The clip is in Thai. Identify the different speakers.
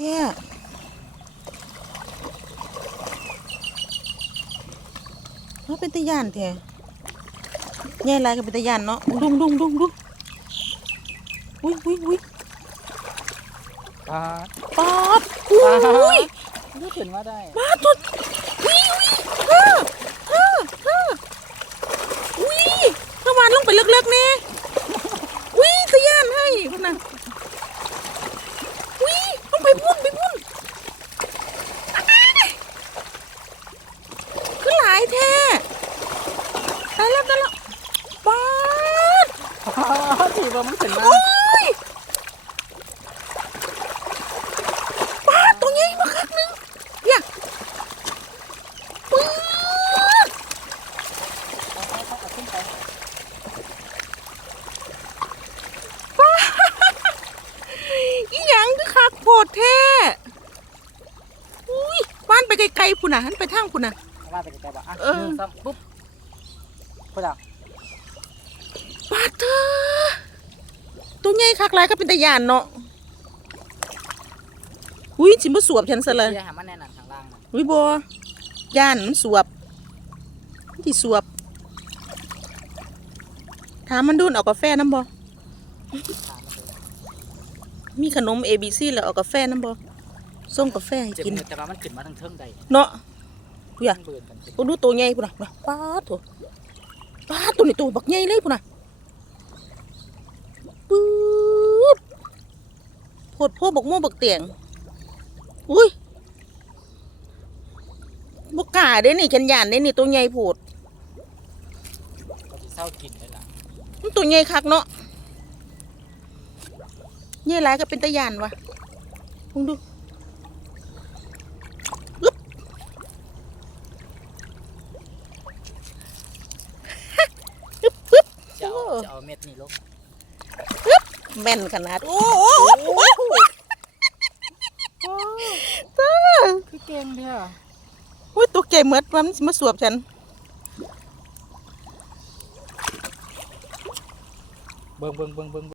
Speaker 1: แย่เขาเป็นตะยานแท้แย่ไรก็เป็นตะยานเนาะดุงดุงดุงดุงอุ้ยอุ้ยอุ้ย
Speaker 2: ปลา
Speaker 1: ปอดอุ้ย
Speaker 2: ไม่ขึ้นมาได้
Speaker 1: ปลาตัวอุ้ยอุ้ยฮ่าฮ่าฮ่าอุ้ยถ้าวานลงไปเลิกๆแน่อุ้ยตะยานให้พนนะอุ้ยลงไปพุ่นไปพุ่นคือหลายแท้ตายแล้วตายแล้วปอด
Speaker 2: ที่ว่ามันขึ้นมา
Speaker 1: โอ้ยปลาตัวใหญ่มากคักหนึงเนี่ยปื๊ด
Speaker 2: เอาเอาเอาขึ้นไป
Speaker 1: อีหยังคือคักโพดแท้อุ้ยบ้านไปไกลๆพุ่นน่ะหันไปทางพุ่นน่ะ
Speaker 2: เอาว่าไปไกลๆบ่อะ
Speaker 1: เออ
Speaker 2: หนึ่งสองปุ๊บปุ๊บอะ
Speaker 1: ปลาเธอ ตัวใหญ่คักหลายก็เป็นตะยานเนาะอุ้ยสิมาสวบฉันซะเลย
Speaker 2: เดี๋ยวหามันแน่นอนข้างล่างนะ
Speaker 1: อุ้ยบัวย่านมันสวบมันที่สวบถามมันดูนเอากาแฟน้ำบ่
Speaker 2: ถามมันดู
Speaker 1: มีขนม A B C แล้วเอากาแฟน้ำบ่ส่งกาแฟให้
Speaker 2: เจ็บ
Speaker 1: กิน
Speaker 2: มือแต่ว่ามันขึ้นมาทางเทิงใด
Speaker 1: เนาะอุ๊ยอะ
Speaker 2: มันเบื่อกันสิ
Speaker 1: กูดูตัวใหญ่พุ่นน่ะนะป้าดโถป้าดตัวนี้ตัวบักใหญ่เลยพุ่นน่ะปื๊ดโพดพ่อบักโม่บักเตียง อุ้ยบกกล้าเด้นี่ฉันย่านเด้นี่ตัวใหญ่โพด
Speaker 2: เราจะเศร้ากินเลยล่ะ
Speaker 1: มันตัวใหญ่คักเนาะใหญ่หลายก็เป็นตะยานวะมึงดูอึ๊บอึ๊บอึ๊บ
Speaker 2: จะเอา
Speaker 1: โอ้
Speaker 2: จะเอาเม็ดนี่ลง
Speaker 1: แม่นขนาด โอ้โหโอ้โหเต้อ
Speaker 2: คือเก่งเด้อ
Speaker 1: อุ้ยตัวใหญ่เหมือนมันสิมาสวบฉัน
Speaker 2: เบิ่งเบิ่งเบิ่งเบิ่ง